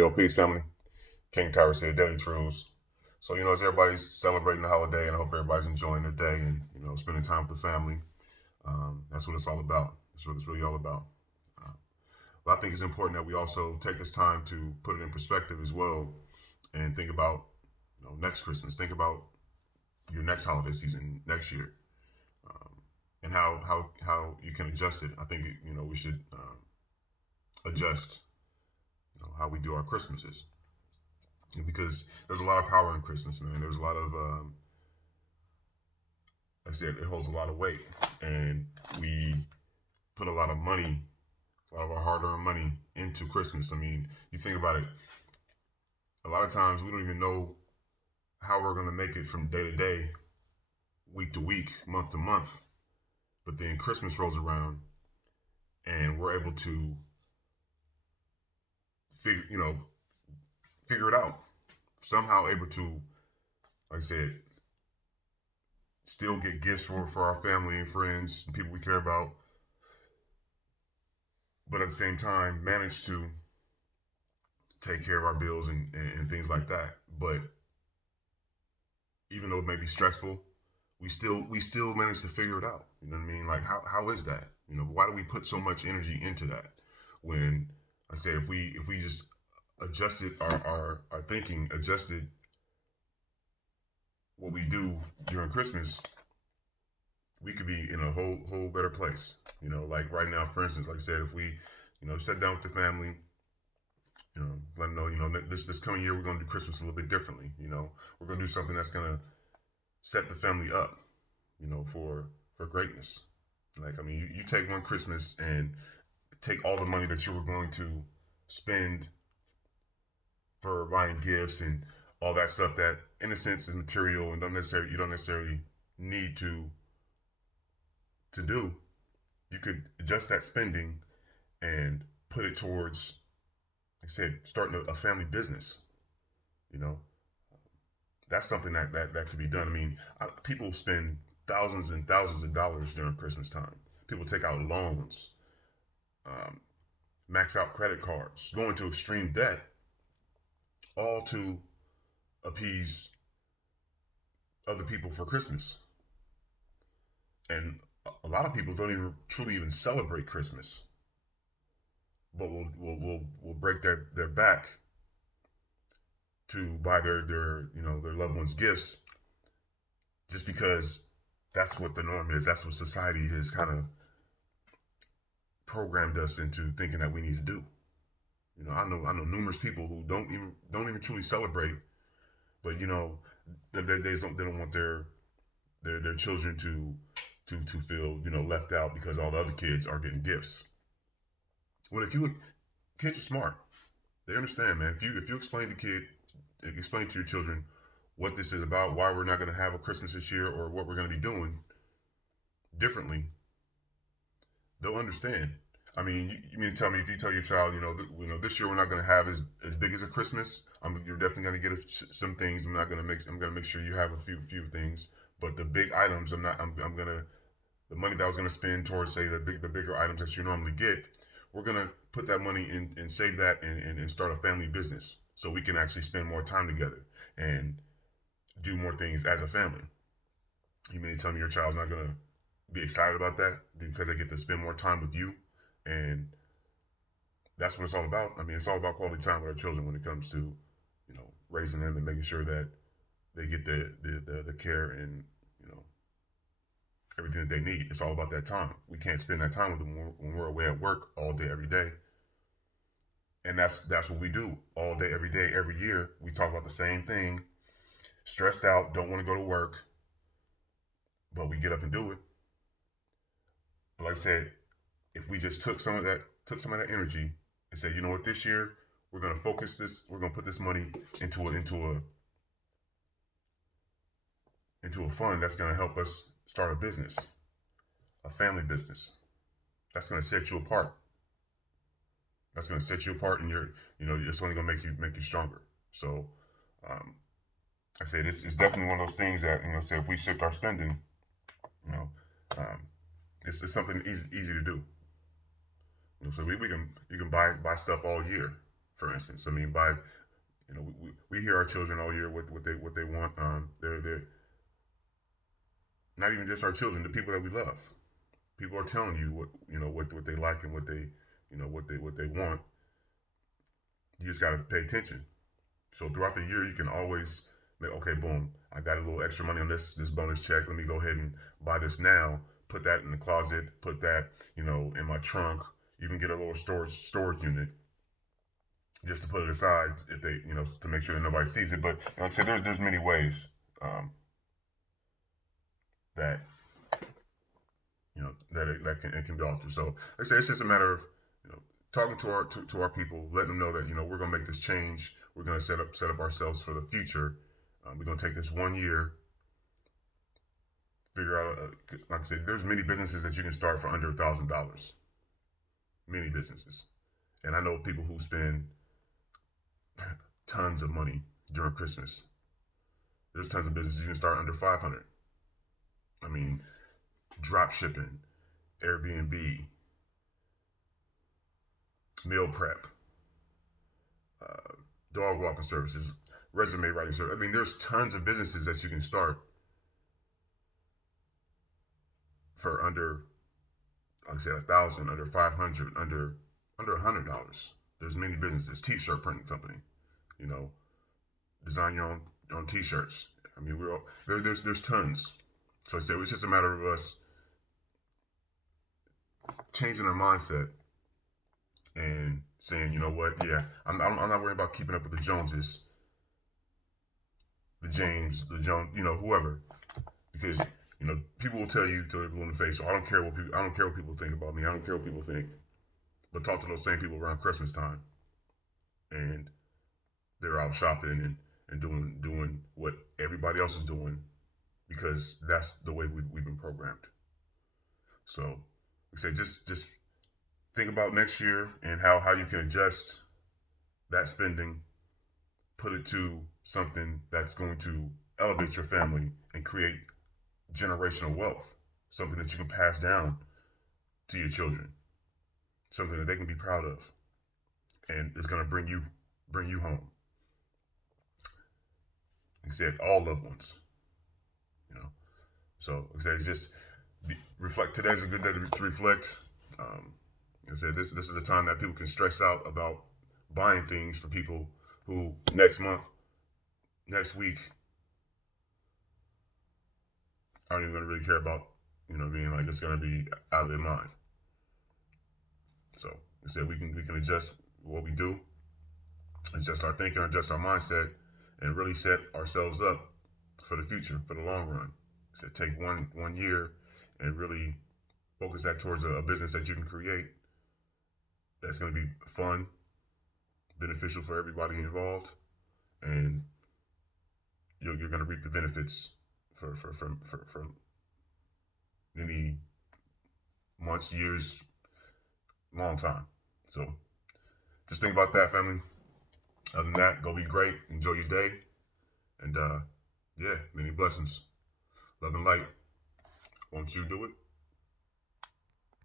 Yo, peace, family. King Tyrus here, Daily Truths. So, as everybody's celebrating the holiday, and I hope everybody's enjoying their day and, spending time with the family. That's what it's all about. That's what it's really all about. Uh, but I think it's important that we also take this time to put it in perspective as well and think about, next Christmas. Think about your next holiday season next year, and how you can adjust it. I think, we should adjust, how we do our Christmases. Because there's a lot of power in Christmas, man. There's a lot of, like I said, it holds a lot of weight, and we put a lot of money, a lot of our hard-earned money into Christmas. I mean, you think about it. A lot of times we don't even know how we're going to make it from day to day, week to week, month to month. But then Christmas rolls around, and we're able to figure it out. Somehow able to, like I said, still get gifts for our family and friends and people we care about, but at the same time manage to take care of our bills and things like that. But even though it may be stressful, we still manage to figure it out. You know what I mean? Like how is that? Why do we put so much energy into that? When I say if we just adjusted our thinking, adjusted what we do during Christmas, we could be in a whole better place. Like right now, for instance, like I said, if we, sit down with the family, let them know, this coming year we're gonna do Christmas a little bit differently. We're gonna do something that's gonna set the family up, for greatness. Like I mean, you take one Christmas and take all the money that you were going to spend for buying gifts and all that stuff that, in a sense, is material and you don't necessarily need to do. You could adjust that spending and put it towards, like I said, starting a family business. You know, that's something that could be done. I mean, people spend thousands and thousands of dollars during Christmas time. People take out loans, um, max out credit cards, go into extreme debt, all to appease other people for Christmas. And a lot of people don't even truly even celebrate Christmas, but will break their back to buy their loved ones gifts just because that's what the norm is. That's what society has kind of programmed us into thinking that we need to do. I know numerous people who don't even truly celebrate, but they don't want their children to feel left out because all the other kids are getting gifts. Well, kids are smart. They understand, man. If you explain to your children what this is about, why we're not going to have a Christmas this year, or what we're going to be doing differently, they'll understand. I mean, you mean to tell me if you tell your child, this year we're not going to have as big as a Christmas. You're definitely going to get some things. I'm going to make sure you have a few things, but the big items, I'm not. I'm going to the money that I was going to spend towards, say, the bigger items that you normally get. We're going to put that money in and save that and start a family business so we can actually spend more time together and do more things as a family. You mean to tell me your child's not going to be excited about that because they get to spend more time with you? And that's what it's all about. I mean, it's all about quality time with our children when it comes to, raising them and making sure that they get the care and, everything that they need. It's all about that time. We can't spend that time with them when we're away at work all day, every day. And that's what we do all day, every year. We talk about the same thing, stressed out, don't want to go to work, but we get up and do it. But like I said, if we just took some of that energy and said, you know what, this year we're gonna focus this, we're gonna put this money into a fund that's gonna help us start a business, a family business. That's gonna set you apart. That's gonna set you apart, and it's only gonna make you stronger. So, um, I say this is definitely one of those things that say if we shift our spending, you know, um, it's something easy to do. So we can you can buy stuff all year for instance. I mean, by we hear our children all year what they want. They're not even just our children, the people that we love. People are telling you what they like and what they what they want. You just got to pay attention. So throughout the year, you can always make, okay, boom, I got a little extra money on this bonus check. Let me go ahead and buy this now. Put that in the closet. Put that in my trunk. Even get a little storage unit just to put it aside if they to make sure that nobody sees it. But like I said, there's many ways that it can be altered. So like I say, it's just a matter of talking to our people, letting them know that we're gonna make this change. We're gonna set up ourselves for the future. We're gonna take this 1 year, figure out. Like I said, there's many businesses that you can start for under $1,000. Many businesses, and I know people who spend tons of money during Christmas. There's tons of businesses you can start under 500. I mean, drop shipping, Airbnb, meal prep, dog walking services, resume writing service. I mean, there's tons of businesses that you can start for under, like I said, 1,000, under 500, under $100. There's many businesses. T-shirt printing company, design your own T-shirts. I mean, there's tons. So I say it's just a matter of us changing our mindset and saying, you know what, yeah, I'm not worried about keeping up with the Joneses, the James, the Jones, whoever, because people will tell you till they're blue in the face. So I don't care what people think about me. I don't care what people think. But talk to those same people around Christmas time, and they're out shopping and doing what everybody else is doing because that's the way we've been programmed. So, like I say, just think about next year and how you can adjust that spending, put it to something that's going to elevate your family and create generational wealth, something that you can pass down to your children, something that they can be proud of, and it's going to bring you home. Like I said, all loved ones, So like I said, just reflect. Today's a good day to reflect. Like I said, this is a time that people can stress out about buying things for people who next week aren't even going to really care about. Like it's going to be out of their mind. So like I said, we can adjust what we do, adjust our thinking, adjust our mindset, and really set ourselves up for the future, for the long run. So take one year and really focus that towards a business that you can create that's going to be fun, beneficial for everybody involved, and you're going to reap the benefits for many months, years, long time. So just think about that, family. Other than that, go be great. Enjoy your day. And yeah, many blessings. Love and light. Won't you do it?